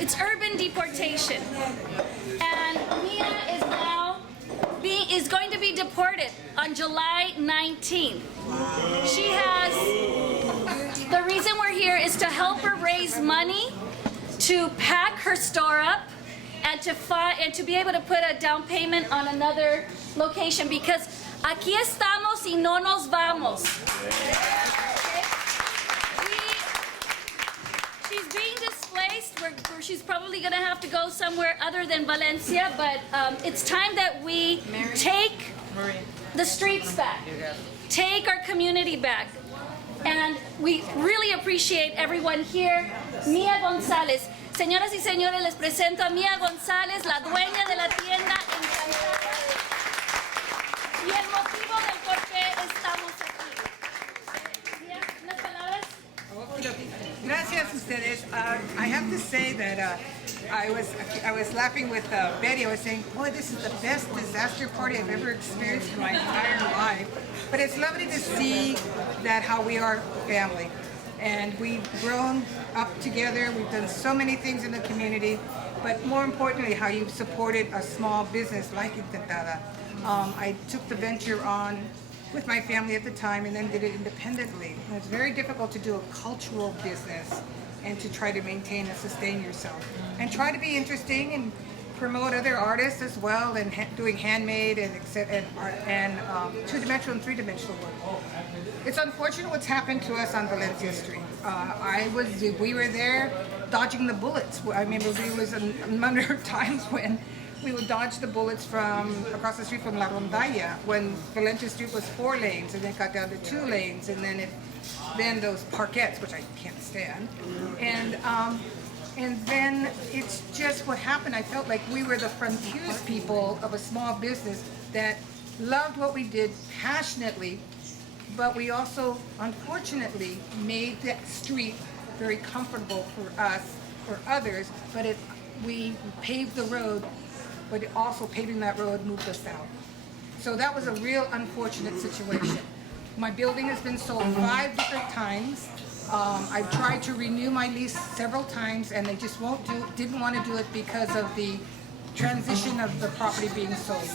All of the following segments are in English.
it's urban deportation. And Mia is now is going to be deported on July 19th. She has, the reason we're here is to help her raise money to pack her store up and to be able to put a down payment on another location, because aquí estamos y no nos vamos. She's being displaced. She's probably going to have to go somewhere other than Valencia, but it's time that we take the streets back, take our community back. And we really appreciate everyone here. Mia González. Señoras y señores, les presento a Mia González, la dueña de la tienda Encantada. Y el motivo del por qué estamos aquí. Mia, unas palabras. Gracias ustedes. I have to say that I was laughing with Betty. I was saying, boy, this is the best disaster party I've ever experienced in my entire life. But it's lovely to see that how we are family. And we've grown up together. We've done so many things in the community. But more importantly, how you've supported a small business like Encantada. I took the venture on with my family at the time and then did it independently. And it's very difficult to do a cultural business and to try to maintain and sustain yourself. And try to be interesting and promote other artists as well, and doing handmade and two-dimensional and three-dimensional work. It's unfortunate what's happened to us on Valencia Street. We were there dodging the bullets. I remember we was a number of times when we would dodge the bullets from across the street from La Rondalla, when Valencia Street was 4 lanes and then got down to 2 lanes, and then those parquettes, which I can't stand, and then it's just what happened. I felt like we were the frontiers people of a small business that loved what we did passionately, but we also, unfortunately, made that street very comfortable for us, for others, but we paved the road, but also paving that road moved us out. So that was a real unfortunate situation. My building has been sold 5 different times. I've tried to renew my lease several times, and they just didn't want to do it because of the transition of the property being sold.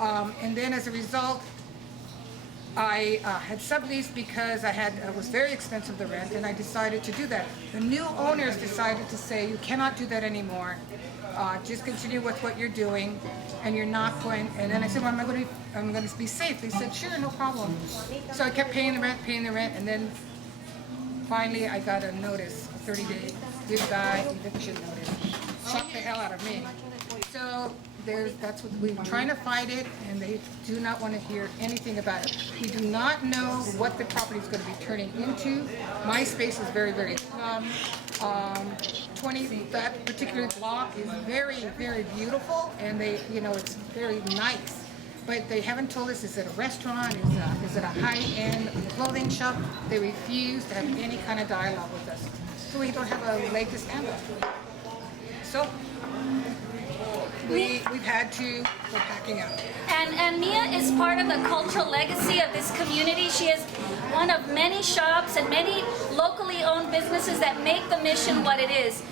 And then as a result, I had subleased because it was very expensive, the rent, and I decided to do that. The new owners decided to say, you cannot do that anymore. Just continue with what you're doing, and you're not going. And then I said, well, I'm going to be safe. They said, sure, no problem. So I kept paying the rent, and then finally I got a notice, a 30-day goodbye eviction notice. Shocked the hell out of me. So that's what we were trying to fight it, and they do not want to hear anything about it. We do not know what the property is going to be turning into. My space is very, very slum. That particular block is very, very beautiful, and it's very nice. But they haven't told us, is it a restaurant, is it a high-end clothing shop? They refuse to have any kind of dialogue with us. So we don't have a leg to stand on. So we've had to go packing up. And Mia is part of the cultural legacy of this community. She is one of many shops and many locally owned businesses that make the Mission what it is.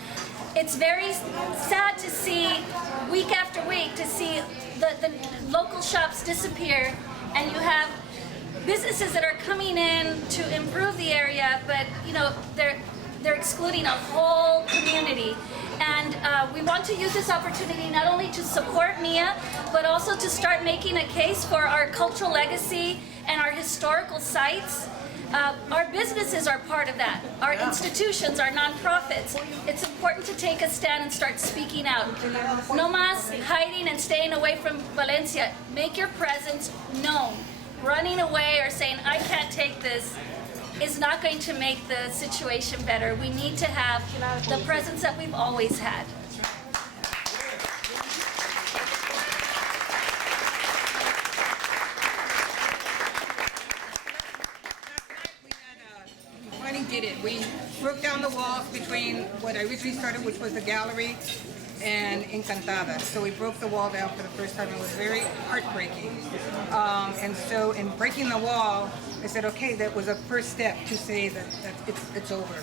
It's very sad to see, week after week, to see the local shops disappear, and you have businesses that are coming in to improve the area, but they're excluding a whole community. And we want to use this opportunity not only to support Mia, but also to start making a case for our cultural legacy and our historical sites. Our businesses are part of that. Our institutions, our nonprofits. It's important to take a stand and start speaking out. No más hiding and staying away from Valencia. Make your presence known. Running away or saying, I can't take this, is not going to make the situation better. We need to have the presence that we've always had. Did it. We broke down the walls between what I originally started, which was the gallery, and Encantada. So we broke the wall down for the first time. It was very heartbreaking. And so in breaking the wall, I said, okay, that was a first step to say that it's over.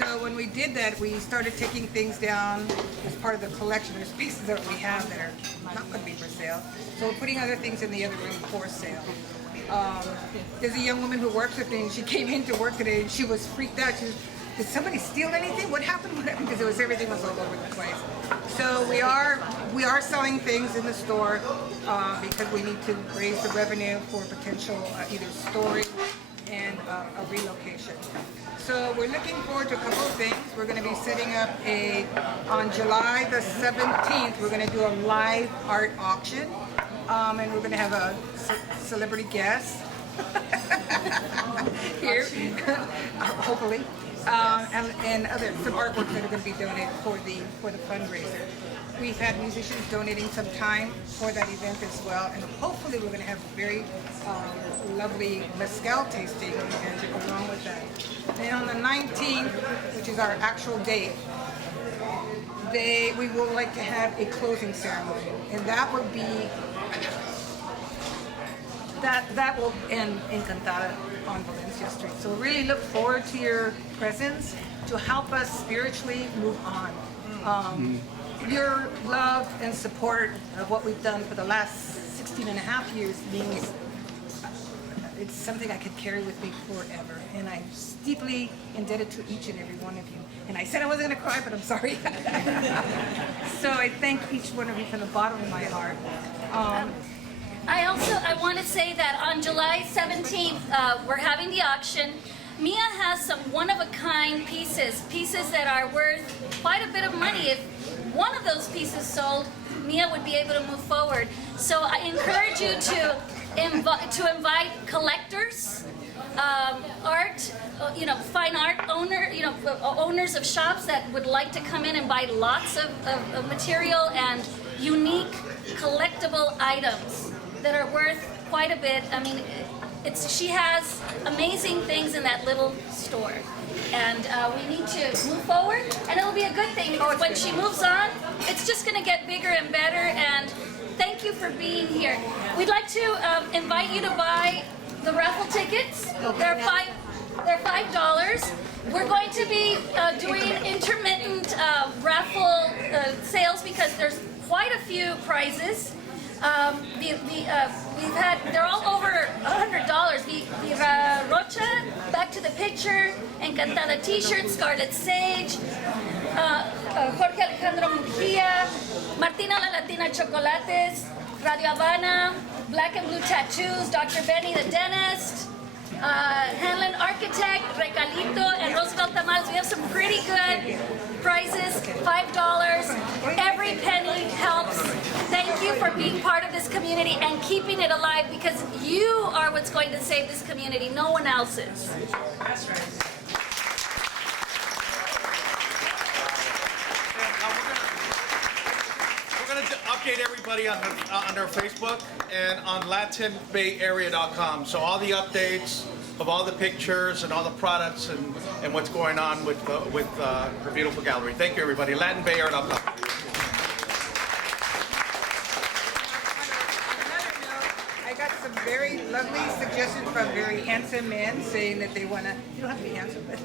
So when we did that, we started taking things down as part of the collection. There's pieces that we have that are not going to be for sale. So we're putting other things in the other room for sale. There's a young woman who works with me, and she came in to work today, and she was freaked out. She was, did somebody steal anything? What happened? Because everything was all over the place. So we are selling things in the store because we need to raise the revenue for potential either storage and a relocation. So we're looking forward to a couple of things. We're going to be setting up on July the 17th, we're going to do a live art auction. And we're going to have a celebrity guest here, hopefully, and some artwork that are going to be donated for the fundraiser. We've had musicians donating some time for that event as well, and hopefully we're going to have a very lovely mezcal tasting event along with that. And on the 19th, which is our actual date, we would like to have a closing ceremony, and that would be that will end Encantada on Valencia Street. So really look forward to your presence to help us spiritually move on. Your love and support of what we've done for the last 16 and a half years means it's something I could carry with me forever, and I'm deeply indebted to each and every one of you. And I said I wasn't going to cry, but I'm sorry. So I thank each one of you from the bottom of my heart. I want to say that on July 17th, we're having the auction. Mia has some one-of-a-kind pieces that are worth quite a bit of money. If one of those pieces sold, Mia would be able to move forward. So I encourage you to invite collectors, art, fine art owners of shops that would like to come in and buy lots of material and unique collectible items that are worth quite a bit. I mean, she has amazing things in that little store, and we need to move forward, and it'll be a good thing because when she moves on, it's just going to get bigger and better. And thank you for being here. We'd like to invite you to buy the raffle tickets. They're $5. We're going to be doing intermittent raffle sales because there's quite a few prizes. They're all over $100. Viva Rocha, Back to the Picture, Encantada T-shirt, Scarlet Sage, Jorge Alejandro Mujia, Martina La Latina Chocolates, Radio Habana, Black and Blue Tattoos, Dr. Benny the Dentist, Hanlon Architect, Recalito, and Roosevelt Tamales. We have some pretty good prizes, $5. Every penny helps. Thank you for being part of this community and keeping it alive, because you are what's going to save this community. No one else is. That's right. We're going to update everybody on our Facebook and on LatinBayArea.com. So all the updates of all the pictures and all the products and what's going on with her beautiful gallery. Thank you, everybody. LatinBayArea.com. Very lovely suggestions from very handsome men saying that they want to, you don't have to be handsome, but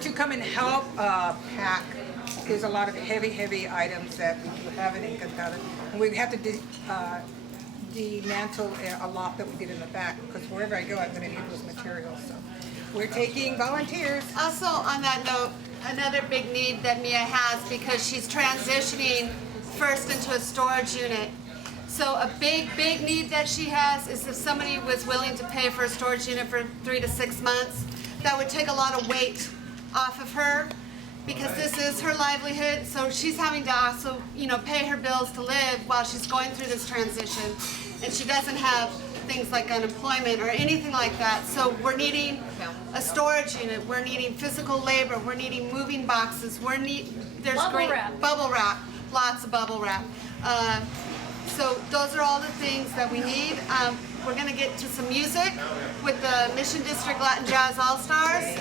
to come and help pack. There's a lot of heavy items that we do have in Encantada. And we have to dismantle a lot that we did in the back, because wherever I go, I'm going to need those materials. So we're taking volunteers. Also, on that note, another big need that Mia has, because she's transitioning first into a storage unit. So a big need that she has is if somebody was willing to pay for a storage unit for 3 to 6 months, that would take a lot of weight off of her, because this is her livelihood. So she's having to also, pay her bills to live while she's going through this transition. And she doesn't have things like unemployment or anything like that. So we're needing a storage unit, we're needing physical labor, we're needing moving boxes, there's bubble wrap, lots of bubble wrap. So those are all the things that we need. We're going to get to some music with the Mission District Latin Jazz All-Stars.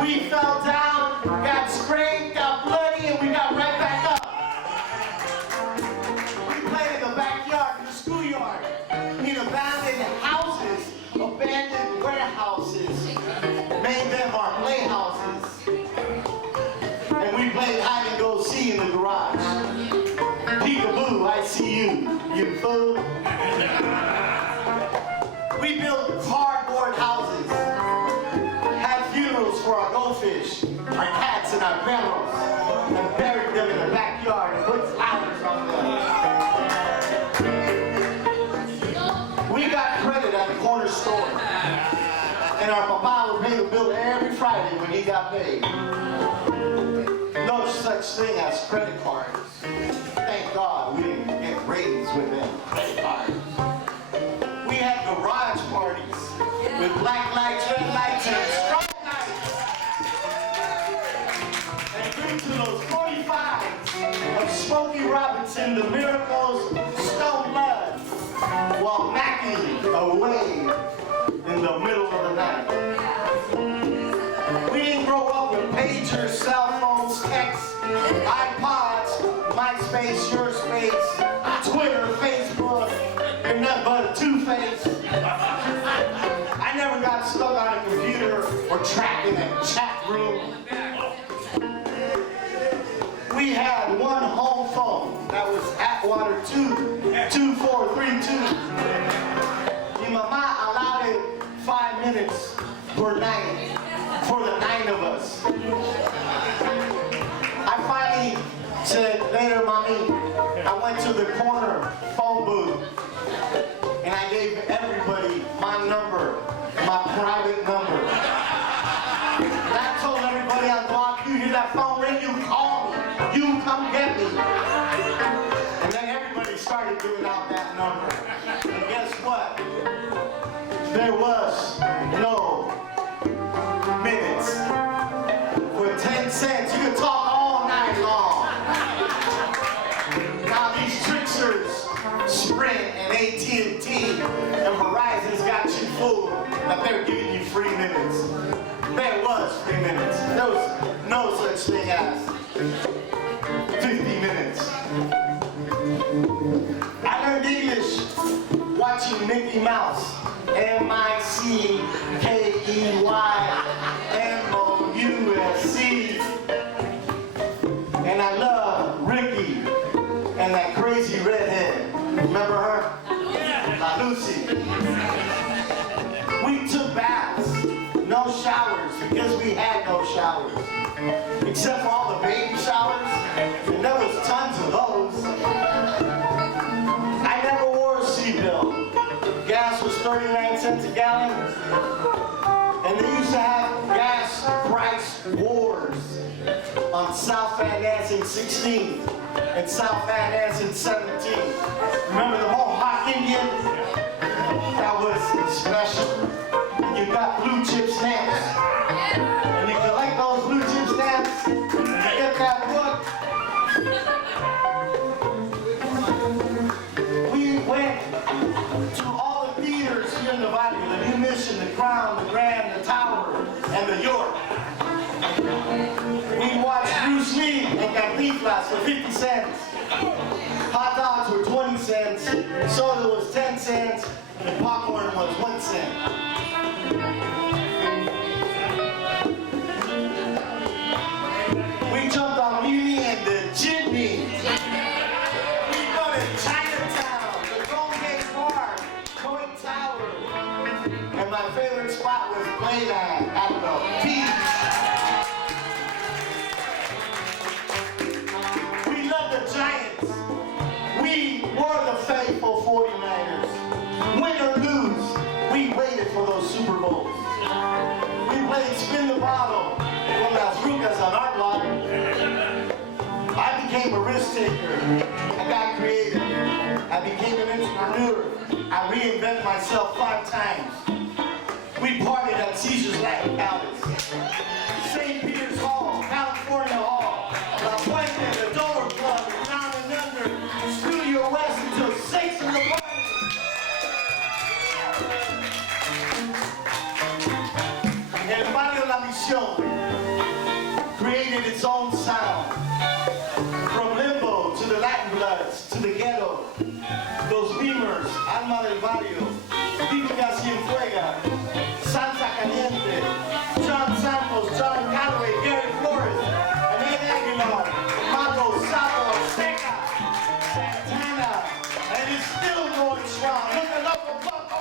We fell down, got scraped, got bloody, and we got right back up. We played in the backyard, in the schoolyard, in abandoned houses, abandoned warehouses, made them our playhouses. And we played hide and go see in the garage. Peekaboo, I see you, you fool. We built cardboard houses, had funerals for our goldfish, our cats, and our parrots, and buried them in the backyard and put flowers on them. We got credit at the corner store. And our papa would pay the bill every Friday when he got paid. No such thing as credit cards. Thank God we didn't get raised with them credit cards. We had garage parties with black lights, red lights, and strobe lights. And due to those 45s of Smokey Robinson, the Miracles, Stone Blood, while macking away in the middle of the night. We didn't grow up with pagers, cell phones, texts, iPods, MySpace, YourSpace, Twitter, Facebook, and nothing but a two-face. I never got stuck on a computer or trapped in a chat room. We had one home phone that was Atwater 22432. My mama allowed it 5 minutes per night for the 9 of us. I finally said, later, Mommy, I went to the corner phone booth and I gave everybody my number, my private number. And I told everybody on the block, you hear that phone ring, you call me, you come get me. And then everybody started giving out that number. And guess what? There was no minutes. For 10 cents, you could talk all night long. Now these tricksters, Sprint and AT&T and Verizon's got you fooled that they're giving you free minutes. There was free minutes. There was no such thing as 50 minutes. I learned English watching Mickey Mouse. MICKEYMOUSC. And I love Ricky and that crazy redhead. Remember her? La Lucy. We took baths, no showers, because we had no showers. Except for all the baby showers, and there was tons of those. I never wore a seatbelt. Gas was 39 cents a gallon, and they used to have gas price wars on South Van Ness in 16th and South Van Ness in 17th. Remember the Mohawk Indian? That was special. You got blue chip stamps, and you collect those blue chip stamps, and you get that book. We went to all the theaters here in the valley, the New Mission, the Crown, the Grand, the Tower, and the York. We watched Bruce Lee and Cantinflas for 50 cents. Hot dogs were 20 cents, soda was 10 cents, and popcorn was 1 cent. We jumped on Mimi and the Jitney. We go to Chinatown, the Golden Gate Park, Coit Tower. And my favorite spot was Playland at the beach. We love the Giants. We were the faithful 49ers. Win or lose, we waited for those Super Bowls. We played spin the bottle from Las Rucas on our block. I became a risk taker. I got creative. I became an entrepreneur. I reinvented myself 5 times. We partied at Caesar's Latin Palace, St. Peter's Hall, California Hall, La Puente, the Dover Club, Down and Under, Studio West until 6 in the morning. El Barrio La Misión created its own sound. From Limbo to the Latin Bloods to the ghetto, Los Beamers, Alma del Barrio, Típica Cienfuega, Salsa Caliente, John Santos, John Calloway, Gary Flores, and Ed Aguilar, Mago, Sapo, Azteca, Santana, and it's still going strong. Look at Loco Poco.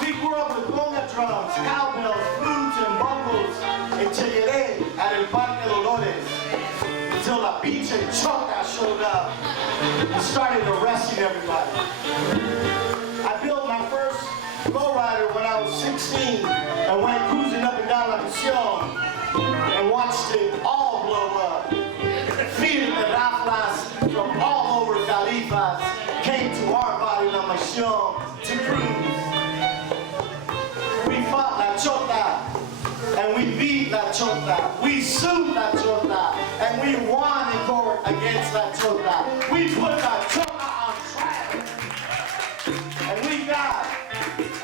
We grew up with conga drums, cowbells, flutes, and bongos in Cheyenne at El Parque Dolores until La Pinche Chota showed up and started arresting everybody. I Cruz. We fought La Chota, and we beat La Chota. We sued La Chota, and we won in court against La Chota. We put La Chota on trial, and we got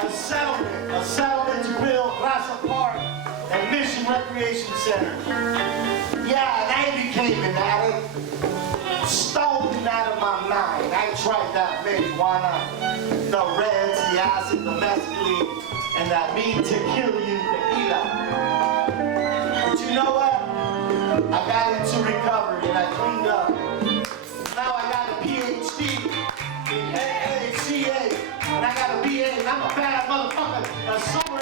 a settlement to build Raza Park and Mission Recreation Center. Yeah, and I became an addict, stolen out of my mind. I tried that marijuana, the reds, the acid, the mescaline, and that mean to kill you tequila. But you know what? I got into recovery and I cleaned up. Now I got a PhD in AACA, and I got a BA, and I'm a bad motherfucker.